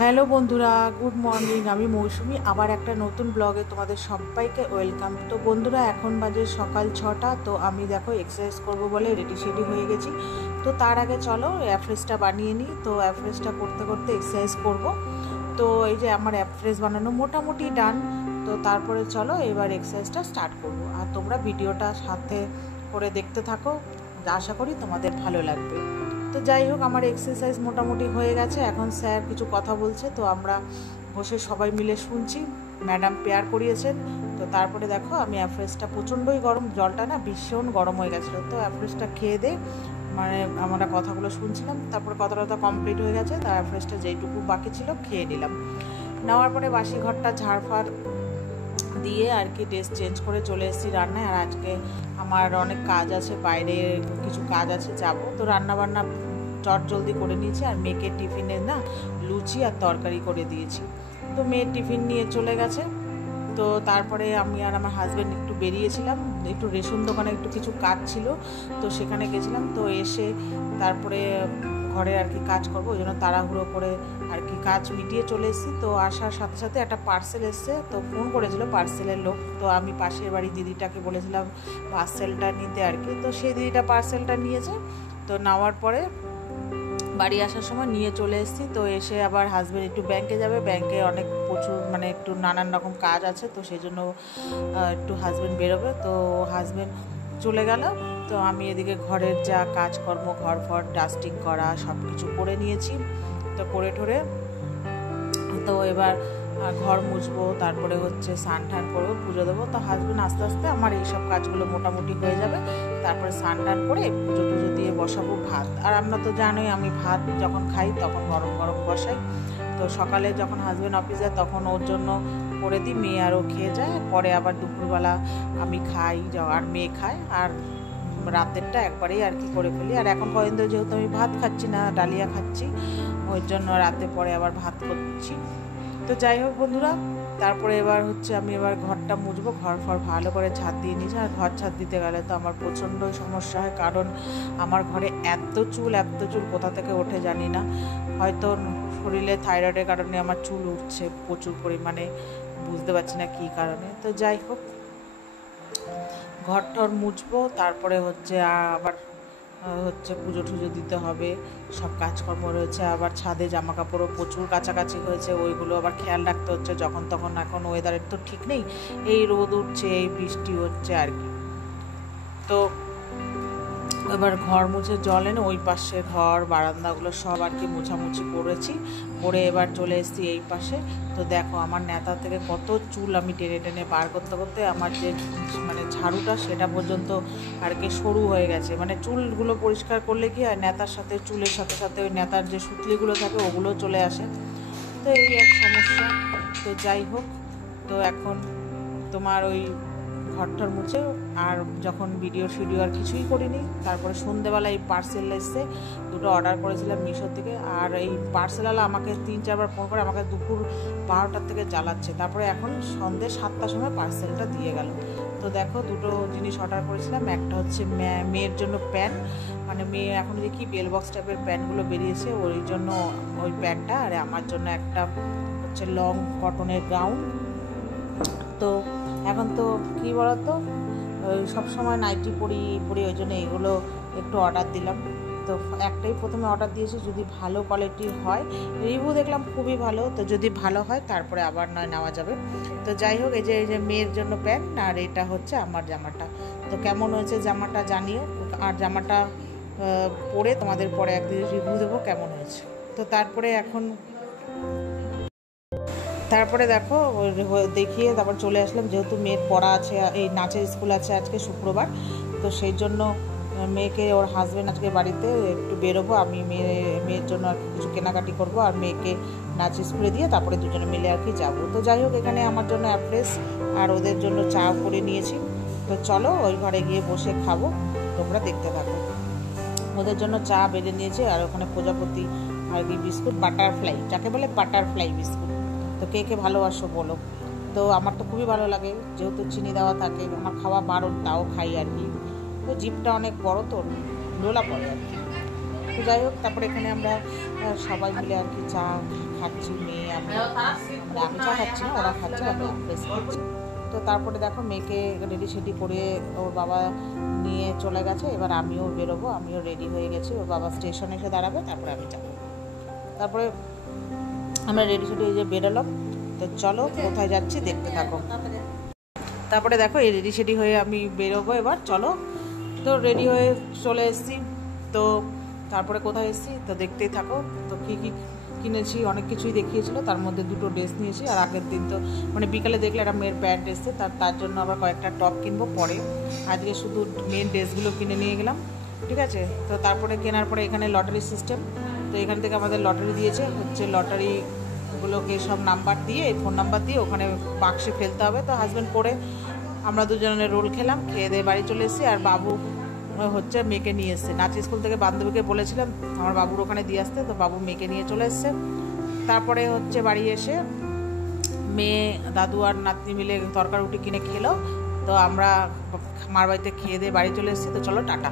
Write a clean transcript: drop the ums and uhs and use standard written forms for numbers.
Hello বন্ধুরা, good morning. আমি মৌসুমি, আবার একটা নতুন ব্লগে তোমাদের সবাইকে ওয়েলকাম। তো বন্ধুরা, এখন বাজে সকাল 6টা। তো আমি দেখো এক্সারসাইজ করব বলে রেডি শেডি হয়ে গেছি। তো তার আগে চলো অ্যাফ্রেশটা বানিয়ে নিই। তো অ্যাফ্রেশটা করতে করতে এক্সারসাইজ করব। তো এই যে আমার অ্যাফ্রেশ বানানো মোটামুটি ডান। তো তারপরে চলো এবার এক্সারসাইজটা স্টার্ট করব। আর তোমরা ভিডিওটা সাথে করে দেখতে থাকো, আশা করি তোমাদের ভালো লাগবে। তো যাই হোক, আমার এক্সারসাইজ মোটামুটি হয়ে গেছে। এখন স্যার কিছু কথা বলছে, তো আমরা বসে সবাই মিলে শুনছি। ম্যাডাম পেয়ার করিয়েছেন। তো তারপরে দেখো আমি অ্যাফ্রেশটা প্রচণ্ডই গরম, জলটা না ভীষণ গরম হয়ে গেছিলো। তো অ্যাফ্রেশটা খেয়ে দিয়ে মানে আমরা কথাগুলো শুনছিলাম। তারপরে কথাটা কমপ্লিট হয়ে গেছে। তার অ্যাফ্রেশটা যেইটুকু বাকি ছিল খেয়ে নিলাম। নেওয়ার পরে বাসি ঘরটা ঝাড়ফাড় দিয়ে আর কি ড্রেস চেঞ্জ করে চলে এসেছি রান্নায়। আর আজকে আমার অনেক কাজ আছে, বাইরে কিছু কাজ আছে, যাব। তো রান্নাবান্না চট জলদি করে নিয়েছি। আর মেয়েকে টিফিনে না লুচি আর তরকারি করে দিয়েছি। তো মেয়ের টিফিন নিয়ে চলে গেছে। তো তারপরে আমি আর আমার হাজব্যান্ড একটু বেরিয়েছিলাম, একটু রেশন দোকানে একটু কিছু কাজ ছিল, তো সেখানে গেছিলাম। তো এসে তারপরে ঘরে আর কি কাজ করবো, ওই জন্য তাড়াহুড়ো করে আর কি কাজ মিটিয়ে চলে এসেছি। তো আসার সাথে সাথে একটা পার্সেল এসছে, তো ফোন করেছিল পার্সেলের লোক। তো আমি পাশের বাড়ি দিদিটাকে বলেছিলাম পার্সেলটা নিতে আর কি। তো সেই দিদিটা পার্সেলটা নিয়েছে। তো নেওয়ার পরে বাড়ি আসার সময় নিয়ে চলে এসেছি। তো এসে আবার হাজব্যান্ড একটু ব্যাংকে যাবে, ব্যাংকে অনেক প্রচুর মানে একটু নানান রকম কাজ আছে। তো সেই জন্য একটু হাজব্যান্ড বেরোবে। তো হাজব্যান্ড চলে গেল। তো আমি এদিকে ঘরের যা কাজকর্ম, ঘর ফর ডাস্টিং করা সব কিছু করে নিয়েছি। তো করে ঠোরে তো এবার ঘর মুছবো, তারপরে হচ্ছে স্নান টান করবো, পুজো দেবো। তো হাজব্যান্ড আস্তে আস্তে আমার এইসব কাজগুলো মোটামুটি হয়ে যাবে। তারপরে স্নান টান করে পুজো টুজো দিয়ে বসাবো ভাত। আর আমরা তো জানোই আমি ভাত যখন খাই তখন গরম গরম বসাই। তো সকালে যখন হাজব্যান্ড অফিস যায় তখন ওর জন্য করে দিই, মেয়ে আরও খেয়ে যায়। পরে আবার দুপুরবেলা আমি খাই আর মেয়ে খায়। আর রাতেরটা একবারেই আর কি করে ফেলি। আর এখন কদিন ধরে যেহেতু আমি ভাত খাচ্ছি না, ডালিয়া খাচ্ছি, ওই জন্য রাতে পরে আবার ভাত করছি। তো যাই হোক বন্ধুরা, তারপরে এবার হচ্ছে আমি এবার ঘরটা মুছবো। ঘর ফর ভালো করে ছাদ দিয়ে নিয়েছি। আর ঘর ছাদ দিতে গেলে তো আমার প্রচণ্ড সমস্যা হয়, কারণ আমার ঘরে এত চুল কোথা থেকে ওঠে জানি না। হয়তো শরীরে থাইরয়েডের কারণে আমার চুল উঠছে প্রচুর পরিমাণে, বুঝতে পারছি না কী কারণে। তো যাই হোক, ঘর টর মুছবো। তারপরে হচ্ছে আবার হচ্ছে পুজো টুজো দিতে হবে, সব কাজকর্ম রয়েছে। আবার ছাদে জামা কাপড়ও প্রচুর কাছাকাছি হয়েছে, ওইগুলো আবার খেয়াল রাখতে হচ্ছে যখন তখন। এখন ওয়েদারের তো ঠিক নেই, এই রোদ উঠছে, এই বৃষ্টি হচ্ছে আর কি। তো এবার ঘর মুছে জল এনে ওই পাশে ঘর বারান্দাগুলো সব আর কি মোছামুছি করেছি, করে এবার চলে এসেছি এই পাশে। তো দেখো আমার নেতা থেকে কত চুল আমি টেনে টেনে বার করতে করতে আমার যে মানে ঝাড়ুটা সেটা পর্যন্ত আর কি সরু হয়ে গেছে। মানে চুলগুলো পরিষ্কার করলে কি হয়, নেতার সাথে চুলের সাথে সাথে ওই নেতার যে সুতলিগুলো থাকে ওগুলো চলে আসে। তো এই এক সমস্যা। তো যাই হোক, তো এখন তোমার ওই ঘরটার মুছে আর যখন ভিডিও আর কিছুই করিনি। তারপরে সন্ধ্যেবেলা এই পার্সেল এসছে, দুটো অর্ডার করেছিলাম মিশো থেকে। আর এই পার্সেলওয়ালা আমাকে 3-4বার ফোন করে আমাকে দুপুর 12টার থেকে জ্বালাচ্ছে। তারপরে এখন সন্ধ্যে 7টার সময় পার্সেলটা দিয়ে গেল। তো দেখো দুটো জিনিস অর্ডার করেছিলাম। একটা হচ্ছে মেয়ের জন্য প্যান্ট, মানে মেয়ে এখন যে কি বেল বক্স টাইপের প্যান্টগুলো বেরিয়েছে ওই জন্য ওই প্যান্টটা। আর আমার জন্য একটা হচ্ছে লং কটনের গাউন। তো এখন তো কী বলতো, সবসময় নাইটি পরি, ওই জন্য এগুলো একটু অর্ডার দিলাম। তো একটাই প্রথমে অর্ডার দিয়েছি, যদি ভালো কোয়ালিটির হয়, রিভিউ দেখলাম খুবই ভালো, তো যদি ভালো হয় তারপরে আবার নয় নেওয়া যাবে। তো যাই হোক, এই যে মেয়ের জন্য প্যান্ট, আর এটা হচ্ছে আমার জামাটা। তো কেমন হয়েছে জামাটা জানিও। আর জামাটা পরে তোমাদের পরে একদিন রিভিউ দেবো কেমন হয়েছে। তো তারপরে দেখো দেখিয়ে তারপর চলে আসলাম, যেহেতু মেয়ের পড়া আছে, এই নাচের স্কুল আছে আজকে শুক্রবার। তো সেই জন্য মেয়েকে, ওর হাজব্যান্ড আজকে বাড়িতে, একটু বেরোবো আমি, মেয়ের জন্য আর কিছু কেনাকাটি করবো, আর মেয়েকে নাচ স্কুলে দিয়ে তারপরে দুজনে মিলে আর কি যাবো। তো যাই হোক, এখানে আমার জন্য অ্যাফ্রেশ আর ওদের জন্য চা করে নিয়েছি। তো চলো ওই ঘরে গিয়ে বসে খাবো, তোমরা দেখতে থাকো। ওদের জন্য চা বেড়ে নিয়েছে, আর ওখানে প্রজাপতি আর কি বিস্কুট, বাটারফ্লাই, যাকে বলে বাটারফ্লাই বিস্কুট। তো কে কে ভালোবাসো বলো। তো আমার তো খুবই ভালো লাগে, যেহেতু চিনি দেওয়া থাকে, আমার খাওয়া বারণ, তাও খাই আর কি। তো জিপটা অনেক বড় তো ডোলা পড়ে আর কি। তো যাই হোক, তারপরে এখানে আমরা সবাই মিলে আর কি চা খাচ্ছি, মেয়ে আমি, মানে আমি চা খাচ্ছি না, ওরা খাচ্ছে, আমি বেশ খাচ্ছি। তো তারপরে দেখো মেয়েকে রেডি সেডি করে ওর বাবা নিয়ে চলে গেছে, এবার আমিও বেরোবো, আমিও রেডি হয়ে গেছি, ওর বাবা স্টেশনে এসে দাঁড়াবে, তারপরে আমি যাবো। তারপরে আমরা রেডি সেডি এই যে বেরোলাম। তো চলো কোথায় যাচ্ছি দেখতে থাকো। তারপরে দেখো এই রেডি সেডি হয়ে আমি বেরোবো এবার, চলো। তো রেডি হয়ে চলে এসেছি। তো তারপরে কোথায় এসেছি তো দেখতেই থাকো। তো কী কী কিনেছি, অনেক কিছুই দেখিয়েছিল, তার মধ্যে দুটো ড্রেস নিয়েছি। আর আগের দিন তো মানে বিকালে দেখলে একটা মেয়ের প্যান্ট এসছে, তার জন্য আবার কয়েকটা টপ কিনবো পরে। আজকে শুধু মেন ড্রেসগুলো কিনে নিয়ে গেলাম, ঠিক আছে। তো তারপরে কেনার পরে এখানে লটারি সিস্টেম, তো এখান থেকে আমাদের লটারি দিয়েছে, হচ্ছে লটারিগুলোকে সব নাম্বার দিয়ে, ফোন নাম্বার দিয়ে ওখানে বাক্সে ফেলতে হবে। তো হাজব্যান্ড করে আমরা দুজনের রোল খেলাম, খেয়ে দিয়ে বাড়ি চলে এসেছি। আর বাবু হচ্ছে মেয়েকে নিয়ে এসছে, নাচ স্কুল থেকে বান্ধবীকে বলেছিলাম আমার বাবুর ওখানে দিয়ে আসতে, তো বাবু মেয়েকে নিয়ে চলে এসছে। তারপরে হচ্ছে বাড়ি এসে মেয়ে, দাদু আর নাতনি মিলে তরকারি রুটি কিনে খেলো। তো আমরা মার বাড়িতে খেয়ে দিয়ে বাড়ি চলে এসেছি। তো চলো টাটা।